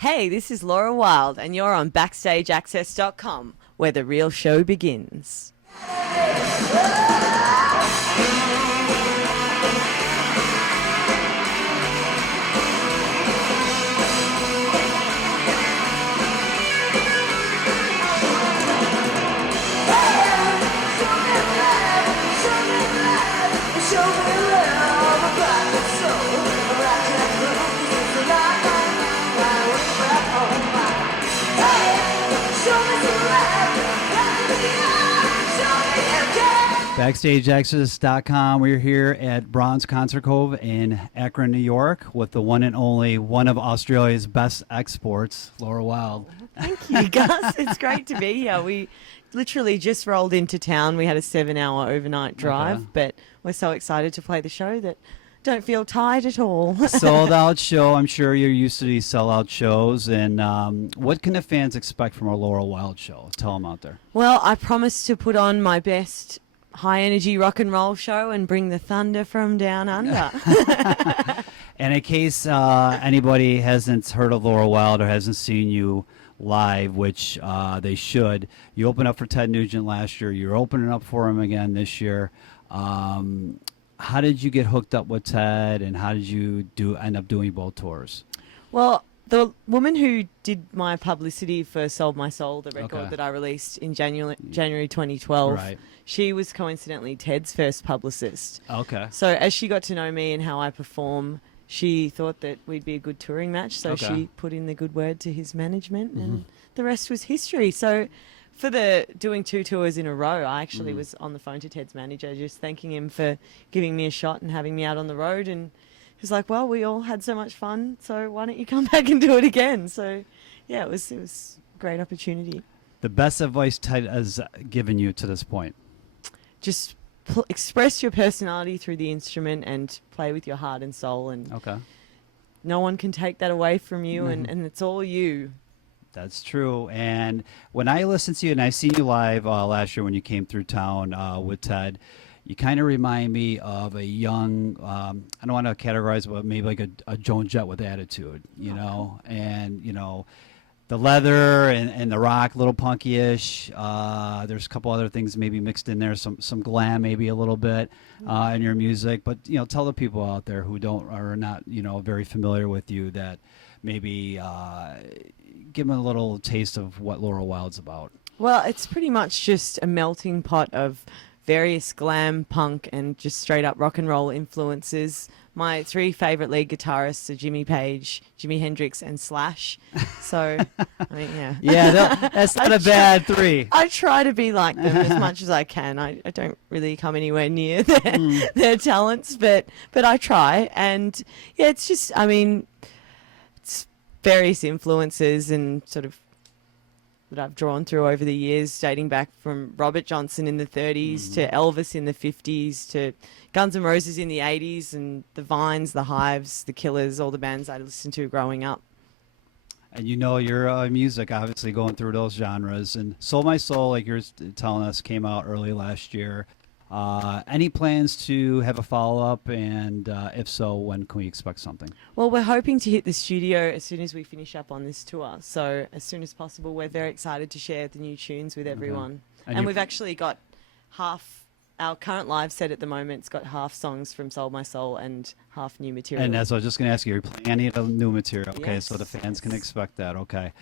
Hey, this is Laura Wilde, and you're on BackstageAxxess.com, where the real show begins. BackstageAxxess.com. We're here at Brauns Concert Cove in Akron, New York, with the one and only one of Australia's best exports, Laura Wilde. Thank you, Gus. It's great to be here. We literally just rolled into town. We had a 7-hour overnight drive, but we're so excited to play the show that don't feel tired at all. Sold out show. I'm sure you're used to these sellout shows. And what can the fans expect from our Laura Wilde show? Tell them out there. Well, I promise to put on my best high energy rock and roll show and bring the thunder from down under. And in case anybody hasn't heard of Laura Wilde or hasn't seen you live, which they should, you opened up for Ted Nugent last year. You're opening up for him again this year. How did you get hooked up with Ted, and how did you end up doing both tours? Well, the woman who did my publicity for Sold My Soul, the record that I released in January 2012, Right. She was coincidentally Ted's first publicist. Okay. So as she got to know me and how I perform, she thought that we'd be a good touring match. So she put in the good word to his management, and the rest was history. So for the doing 2 tours in a row, I actually was on the phone to Ted's manager, just thanking him for giving me a shot and having me out on the road. And he was like, well, we all had so much fun, so why don't you come back and do it again? So, yeah, it was a great opportunity. The best advice Ted has given you to this point? Just express your personality through the instrument and play with your heart and soul. And no one can take that away from you, and it's all you. That's true. And when I listened to you, and I seen you live last year when you came through town with Ted, you kind of remind me of a young, I don't want to categorize, but maybe like a Joan Jett with attitude, you know, and, you know, the leather and the rock, a little punky-ish. There's a couple other things maybe mixed in there, some glam maybe a little bit in your music. But, you know, tell the people out there who are not, you know, very familiar with you that maybe give them a little taste of what Laura Wilde's about. Well, it's pretty much just a melting pot of various glam, punk, and just straight up rock and roll influences. My 3 favorite lead guitarists are Jimmy Page, Jimi Hendrix, and Slash. So, I mean, yeah. Yeah, that's not a bad 3. I try to be like them as much as I can. I don't really come anywhere near their talents, but I try. And, yeah, it's just, I mean, it's various influences and sort of that I've drawn through over the years, dating back from Robert Johnson in the 30s to Elvis in the 50s to Guns N' Roses in the 80s and the Vines, the Hives, the Killers, all the bands I listened to growing up. And you know your music, obviously going through those genres. And Sold My Soul, like you're telling us, came out early last year. Any plans to have a follow-up, and if so, when can we expect something? Well, we're hoping to hit the studio as soon as we finish up on this tour. So as soon as possible, we're very excited to share the new tunes with everyone. And we've actually got our current live set at the moment. It's got half songs from Sold My Soul and half new material. And as I was just going to ask you, you're playing any of the new material. Okay, yes, so the fans can expect that. Okay.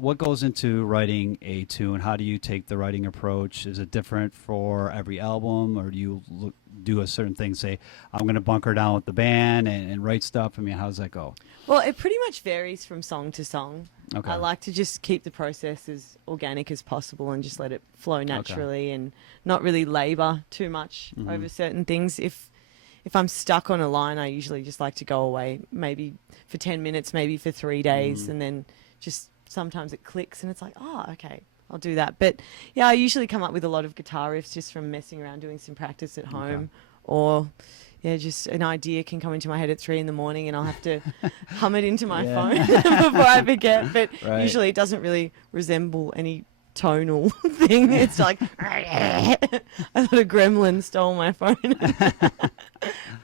What goes into writing a tune? How do you take the writing approach? Is it different for every album, or do you do a certain thing, say, I'm going to bunker down with the band and write stuff? I mean, how does that go? Well, it pretty much varies from song to song. Okay. I like to just keep the process as organic as possible and just let it flow naturally and not really labor too much over certain things. If I'm stuck on a line, I usually just like to go away, maybe for 10 minutes, maybe for 3 days, and then just sometimes it clicks and it's like, oh, okay, I'll do that. But yeah, I usually come up with a lot of guitar riffs just from messing around doing some practice at home, or yeah, just an idea can come into my head at 3 a.m. and I'll have to hum it into my phone before I forget. But usually it doesn't really resemble any tonal thing. It's like, I thought a gremlin stole my phone.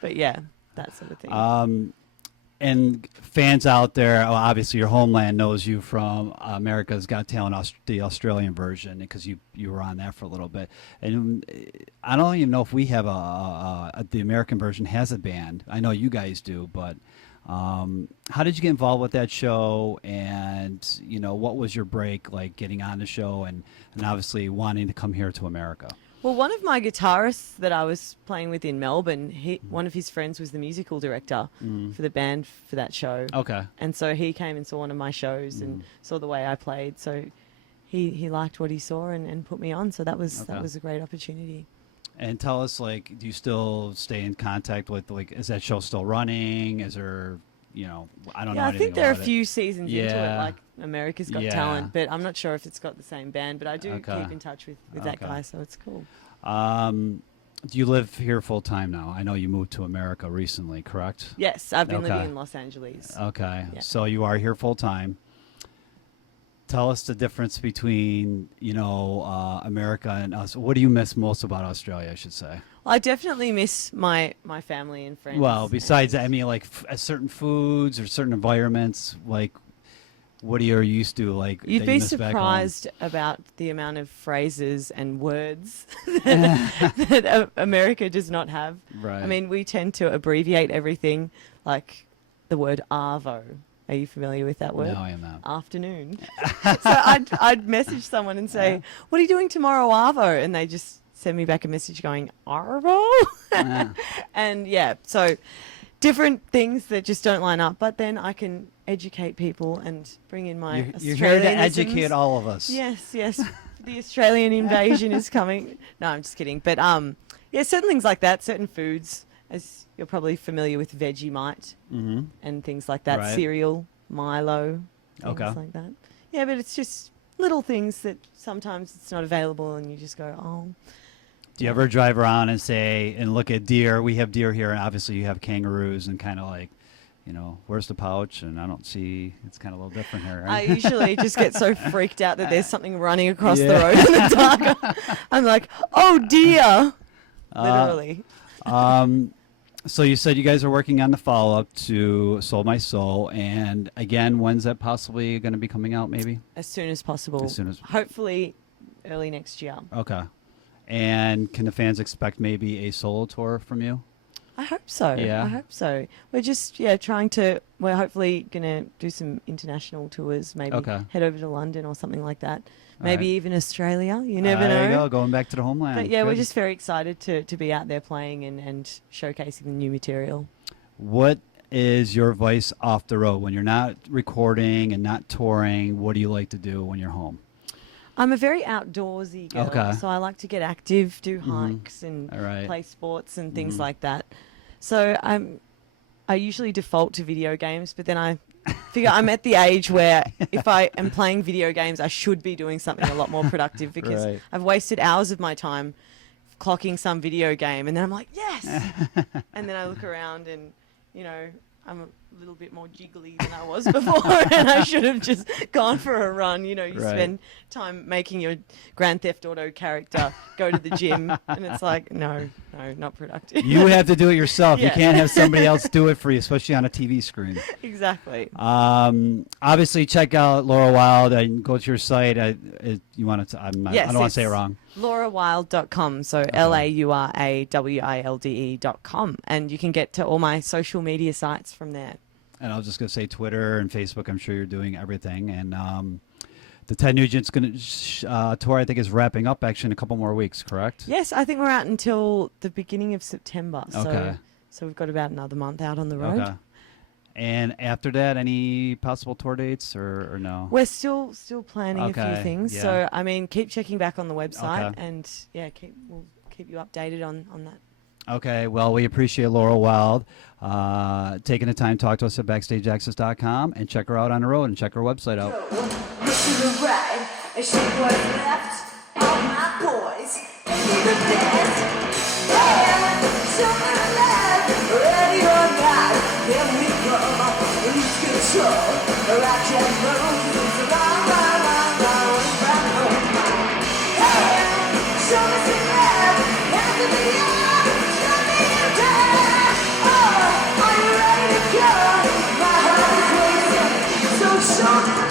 But yeah, that sort of thing. and fans out there, well, obviously your homeland knows you from America's Got Talent, the Australian version, because you were on that for a little bit. And I don't even know if we have the American version has a band. I know you guys do, but how did you get involved with that show? And what was your break like getting on the show and obviously wanting to come here to America? Well, one of my guitarists that I was playing with in Melbourne, one of his friends was the musical director for the band for that show. Okay. And so he came and saw one of my shows and saw the way I played. So he liked what he saw and put me on. So that was a great opportunity. And tell us, like, do you still stay in contact with, like, is that show still running? Is there, I don't know. Yeah, I think there are a about few seasons into it, Yeah. like America's Got Talent, but I'm not sure if it's got the same band. But I do keep in touch with that guy, so it's cool. Do you live here full time now? I know you moved to America recently, correct? Yes, I've been living in Los Angeles. Okay, Yeah. so you are here full time. Tell us the difference between, America and us. What do you miss most about Australia, I should say? Well, I definitely miss my family and friends. Well, besides that, I mean, like certain foods or certain environments, like what are you used to? Like You'd that be you miss back home? surprised about the amount of phrases and words that America does not have. Right. I mean, we tend to abbreviate everything, like the word arvo. Are you familiar with that word? No, I am not. Afternoon. So I'd message someone and say, "What are you doing tomorrow, arvo?" And they just send me back a message going, "Arvo?" And so different things that just don't line up. But then I can educate people and bring in my You're here to Australianisms. educate all of us. Yes. The Australian invasion is coming. No, I'm just kidding. But certain things like that, certain foods, as you're probably familiar with Vegemite and things like that, Right. cereal, Milo, things like that. Yeah, but it's just little things that sometimes it's not available and you just go, oh. Do you ever drive around and say, and look at deer? We have deer here, and obviously you have kangaroos, and kind of like, where's the pouch? And I don't see, it's kind of a little different here. I Right? usually just get so freaked out that there's something running across the road in the dark. I'm like, oh dear. Literally. So you said you guys are working on the follow-up to Sold My Soul, and again, when's that possibly going to be coming out, maybe? As soon as possible. As soon as- Hopefully early next year. Okay. And can the fans expect maybe a solo tour from you? I hope so. Yeah. I hope so. We're just we're hopefully going to do some international tours, maybe head over to London or something like that. Maybe even Australia. You never know. There you go, going back to the homeland. But yeah, we're Good. just very excited to be out there playing and showcasing the new material. What is your voice off the road when you're not recording and not touring? What do you like to do when you're home? I'm a very outdoorsy girl, Okay. so I like to get active, do hikes and play sports and things like that. So I usually default to video games, but then I figure I'm at the age where if I am playing video games, I should be doing something a lot more productive because Right. I've wasted hours of my time clocking some video game, and then I'm like, yes! And then I look around and, I'm a little bit more jiggly than I was before, and I should have just gone for a run. You Right. spend time making your Grand Theft Auto character go to the gym, and it's like, no, not productive. You have to do it yourself. You Yeah. can't have somebody else do it for you, especially on a TV screen. Exactly. Obviously, check out Laura Wilde and go to your site. You want to? I don't want to say it wrong. LauraWilde.com. So LauraWilde.com, and you can get to all my social media sites from there. And I was just going to say Twitter and Facebook. I'm sure you're doing everything. And the Ted Nugent's going to tour, I think, is wrapping up actually in a couple more weeks, correct? Yes, I think we're out until the beginning of September. Okay. So we've got about another month out on the road. Okay. And after that, any possible tour dates or no? We're still planning a Okay, few things. yeah. So I mean, keep checking back on the website, Okay. and we'll keep you updated on that. Okay, well, we appreciate Laura Wilde taking the time to talk to us at BackstageAxxess.com, and check her out on the road and check her website out. Look to the right and shake what's left. All my boys, they need the best. Yeah, show me the left. Ready or not, here we go. Lose control, rock and roll. It's a long, long, long, long way back home. Yeah, show me some love. Hands in the air, show me your dance. Oh, are you ready to go? on.